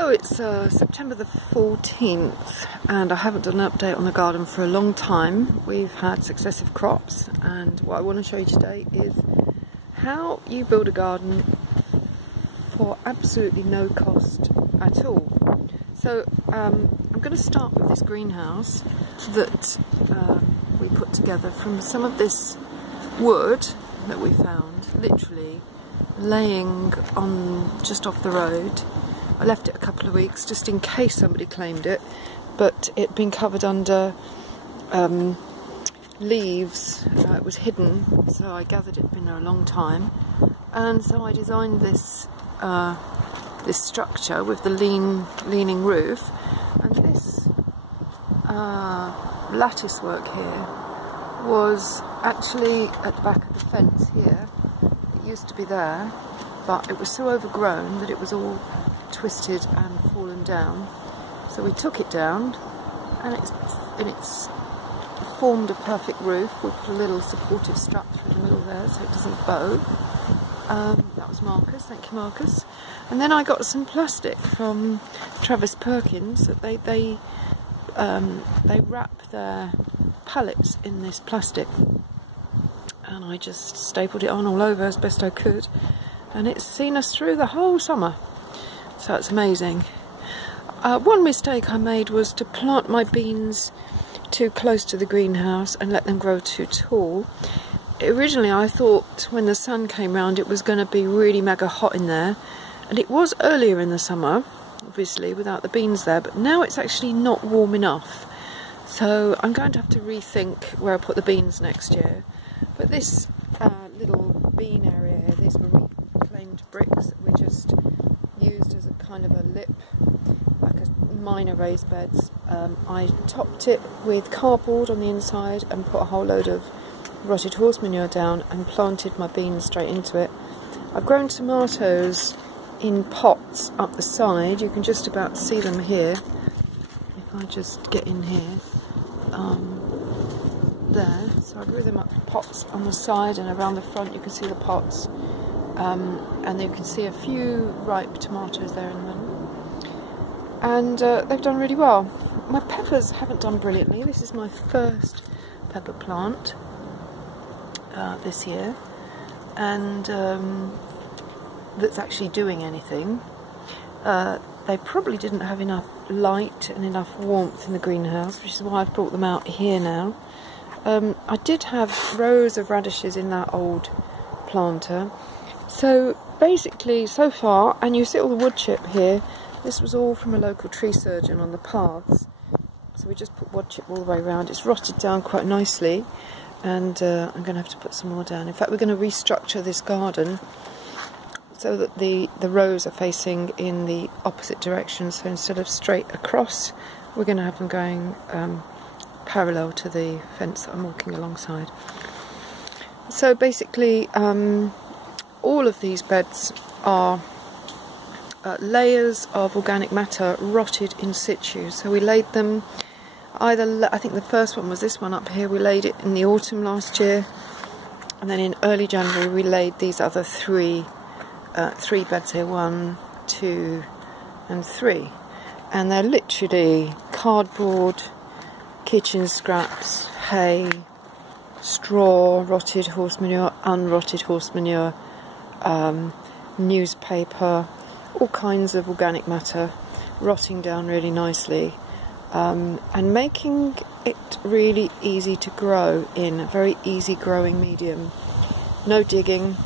So it's September the 14th and I haven't done an update on the garden for a long time. We've had successive crops, and what I want to show you today is how you build a garden for absolutely no cost at all. So I'm going to start with this greenhouse that we put together from some of this wood that we found literally laying on just off the road. I left it a couple of weeks just in case somebody claimed it, but it'd been covered under leaves. It was hidden, so I gathered it'd been there a long time, and so I designed this this structure with the leaning roof, and this lattice work here was actually at the back of the fence here. It used to be there, but it was so overgrown that it was all twisted and fallen down, so we took it down, and it's formed a perfect roof with a little supportive structure in the middle there so it doesn't bow. That was Marcus, thank you Marcus. And then I got some plastic from Travis Perkins that they wrap their pallets in this plastic, and I just stapled it on all over as best I could, and it's seen us through the whole summer. So it's amazing. One mistake I made was to plant my beans too close to the greenhouse and let them grow too tall. Originally I thought when the sun came round it was going to be really mega hot in there, and it was earlier in the summer, obviously without the beans there, but now it's actually not warm enough. So I'm going to have to rethink where I put the beans next year. But this little bean area here, these were reclaimed bricks that we just used as a kind of a lip, like a minor raised beds. I topped it with cardboard on the inside and put a whole load of rotted horse manure down and planted my beans straight into it. I've grown tomatoes in pots up the side. You can just about see them here. If I just get in here, there. So I grew them up in pots on the side, and around the front you can see the pots. And you can see a few ripe tomatoes there in the middle, and they've done really well. My peppers haven't done brilliantly. This is my first pepper plant this year, and that's actually doing anything. They probably didn't have enough light and enough warmth in the greenhouse, which is why I've brought them out here now. I did have rows of radishes in that old planter. So basically, so far, and you see all the wood chip here, this was all from a local tree surgeon on the paths. So we just put wood chip all the way around. It's rotted down quite nicely, and I'm going to have to put some more down. In fact, we're going to restructure this garden so that the rows are facing in the opposite direction. So instead of straight across, we're going to have them going parallel to the fence that I'm walking alongside. So basically, all of these beds are layers of organic matter rotted in situ. So we laid them either, I think the first one was this one up here, we laid it in the autumn last year, and then in early January we laid these other three beds here, 1, 2 and 3, and they're literally cardboard, kitchen scraps, hay, straw, rotted horse manure, unrotted horse manure, newspaper, all kinds of organic matter rotting down really nicely, and making it really easy to grow in a very easy growing medium. No digging,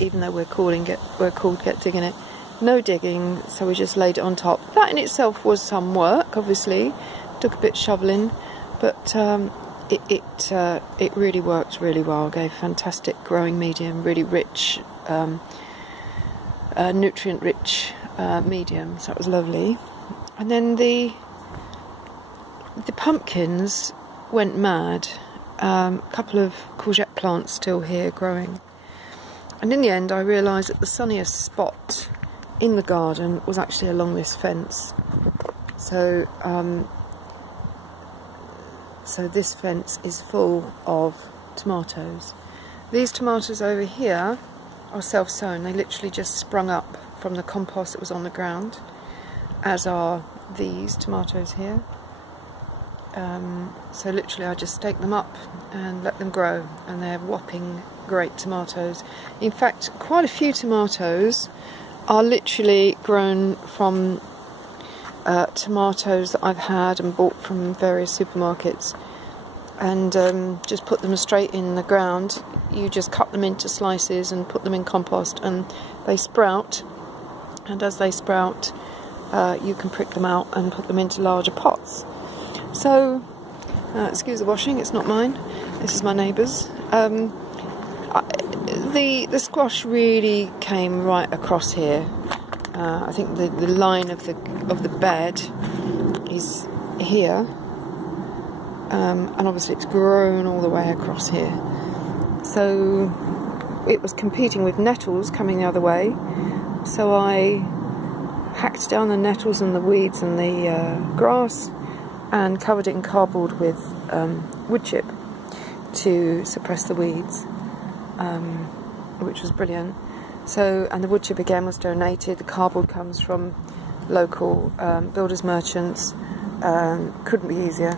even though we're called Get Digging It. No digging, so we just laid it on top. That in itself was some work, obviously. Took a bit shoveling, but it really worked really well. Gave fantastic growing medium, really rich, nutrient rich medium, so it was lovely. And then the pumpkins went mad. A couple of courgette plants still here growing, and in the end I realised that the sunniest spot in the garden was actually along this fence. So so this fence is full of tomatoes. These tomatoes over here are self-sown. They literally just sprung up from the compost that was on the ground. as are these tomatoes here. So literally I just stake them up and let them grow, and they're whopping great tomatoes. In fact, quite a few tomatoes are literally grown from tomatoes that I've had and bought from various supermarkets, and just put them straight in the ground. You just cut them into slices and put them in compost, and they sprout, and as they sprout you can prick them out and put them into larger pots. So excuse the washing, it's not mine, this is my neighbour's. The squash really came right across here. I think the line of the bed is here, and obviously it's grown all the way across here. So it was competing with nettles coming the other way. So I hacked down the nettles and the weeds and the grass, and covered it in cardboard with wood chip to suppress the weeds, which was brilliant. So, and the wood chip again was donated. The cardboard comes from local builders merchants. Couldn't be easier.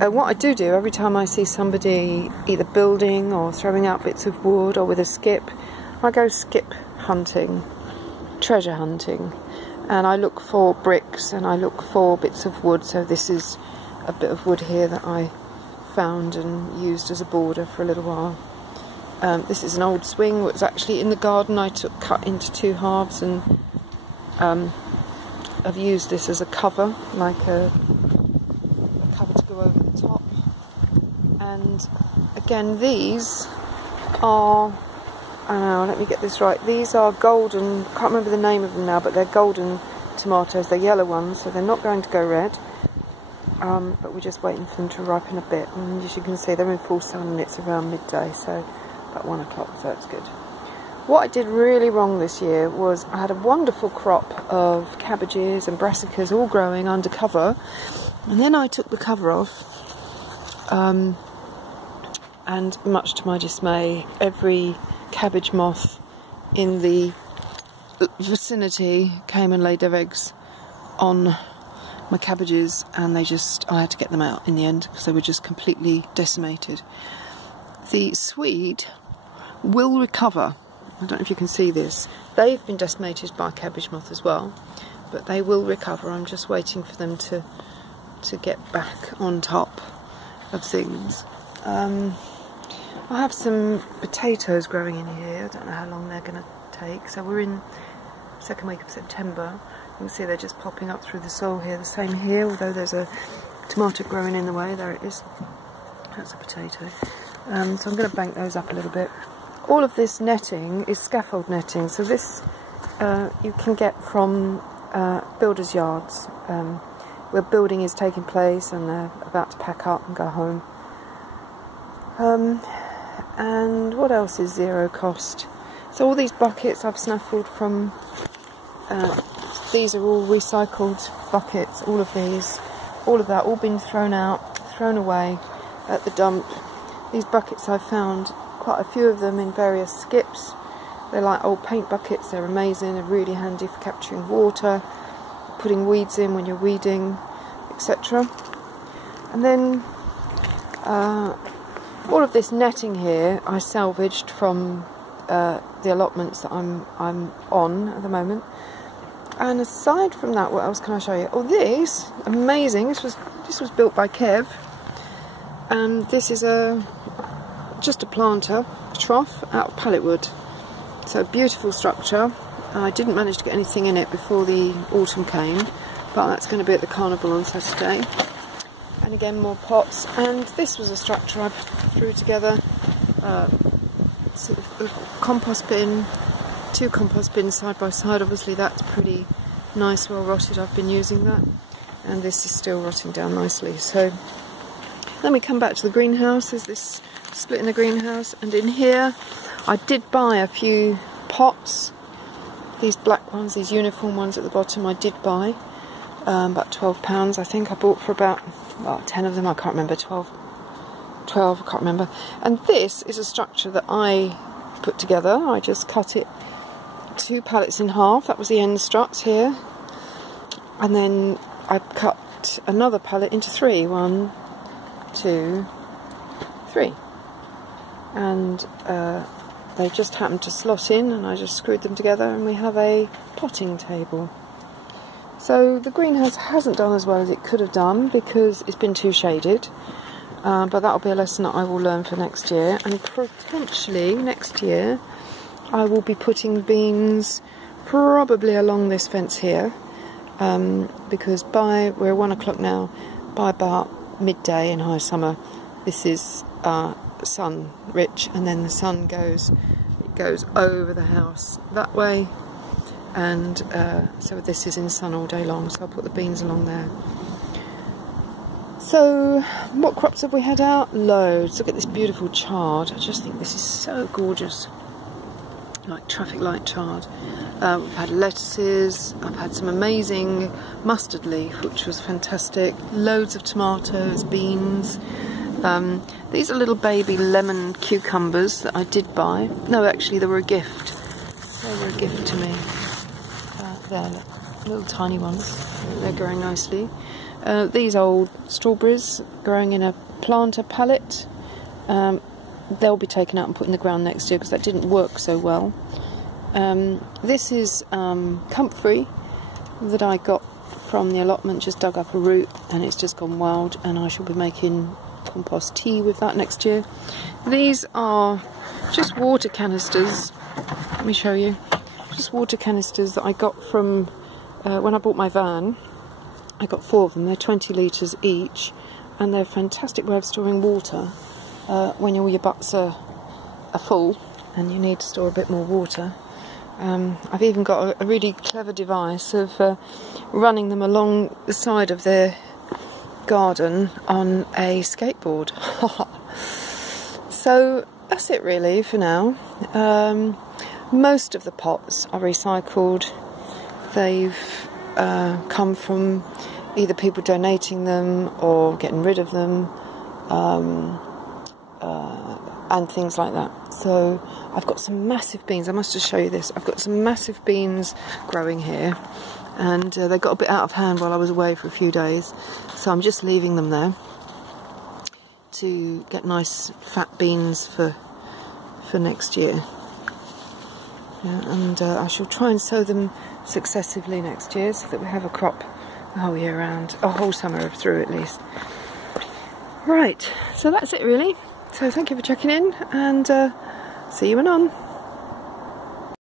What I do every time I see somebody either building or throwing out bits of wood or with a skip, I go skip hunting, treasure hunting, and I look for bricks and I look for bits of wood. So this is a bit of wood here that I found and used as a border for a little while. This is an old swing that was actually in the garden. I cut into 2 halves, and I've used this as a cover, like a cover to go over the top. And again, these are, let me get this right, these are golden, I can't remember the name of them now, but they're golden tomatoes. They're yellow ones, so they're not going to go red, but we're just waiting for them to ripen a bit. And as you can see, they're in full sun and it's around midday, so about 1 o'clock, so it's good. What I did really wrong this year was I had a wonderful crop of cabbages and brassicas all growing under cover, and then I took the cover off, and much to my dismay, every cabbage moth in the vicinity came and laid their eggs on my cabbages, and I had to get them out in the end because they were just completely decimated. The swede will recover. I don't know if you can see this. They've been decimated by cabbage moth as well, but they will recover. I'm just waiting for them to get back on top of things. I have some potatoes growing in here. I don't know how long they're going to take. So we're in the 2nd week of September. You can see they're just popping up through the soil here. The same here, although there's a tomato growing in the way. There it is. That's a potato. So I'm going to bank those up a little bit. All of this netting is scaffold netting, so this you can get from builders' yards where building is taking place and they're about to pack up and go home. And what else is zero cost? So all these buckets I've snaffled from, these are all recycled buckets, all of these, all of that, all been thrown out, thrown away at the dump. These buckets I've found, quite a few of them in various skips. They're like old paint buckets, they're amazing, they're really handy for capturing water, putting weeds in when you're weeding, etc. And then all of this netting here I salvaged from the allotments that I'm on at the moment. And aside from that, what else can I show you? Oh, this, amazing, this was built by Kev, and this is just a planter, a trough out of pallet wood. So a beautiful structure. I didn't manage to get anything in it before the autumn came, but that's going to be at the carnival on Saturday. And again, more pots. And this was a structure I threw together, sort of a compost bin, 2 compost bins side by side. Obviously that's pretty nice, well rotted. I've been using that, and this is still rotting down nicely. So then we come back to the greenhouse. There's this split in the greenhouse, and in here I did buy a few pots. These black ones, these uniform ones at the bottom, I did buy about £12 I think. I bought for about 10 of them, I can't remember, 12 I can't remember. And this is a structure that I put together. I just cut it 2 pallets in half. That was the end struts here, and then I cut another pallet into 3. 1, 2, 3. And they just happened to slot in, and I just screwed them together, and we have a potting table. So the greenhouse hasn't done as well as it could have done because it's been too shaded, but that'll be a lesson that I will learn for next year. And potentially next year I will be putting beans probably along this fence here, because we're 1 o'clock now, by about midday in high summer this is sun rich, and then the sun goes over the house that way, and so this is in sun all day long, so I'll put the beans along there. So what crops have we had out? Loads. Look at this beautiful chard. I just think this is so gorgeous, like traffic light chard. We've had lettuces, I've had some amazing mustard leaf, which was fantastic, loads of tomatoes, beans. These are little baby lemon cucumbers that I did buy. No, actually they were a gift. They were a gift to me. There, look, little tiny ones. They're growing nicely. These old strawberries growing in a planter pallet. They'll be taken out and put in the ground next year because that didn't work so well. This is comfrey that I got from the allotment, just dug up a root and it's just gone wild, and I shall be making compost tea with that next year. These are just water canisters. Let me show you. Just water canisters that I got from when I bought my van. I got 4 of them. They're 20 litres each, and they're a fantastic way of storing water when all your butts are full and you need to store a bit more water. I've even got a really clever device of running them along the side of their garden on a skateboard. So that's it really for now. Most of the pots are recycled. They've come from either people donating them or getting rid of them, and things like that. So I've got some massive beans. I must just show you this. I've got some massive beans growing here, and they got a bit out of hand while I was away for a few days, so I'm just leaving them there to get nice fat beans for next year. Yeah, and I shall try and sow them successively next year so that we have a crop the whole year round, a whole summer through at least. Right, so that's it really. So thank you for checking in, and see you anon.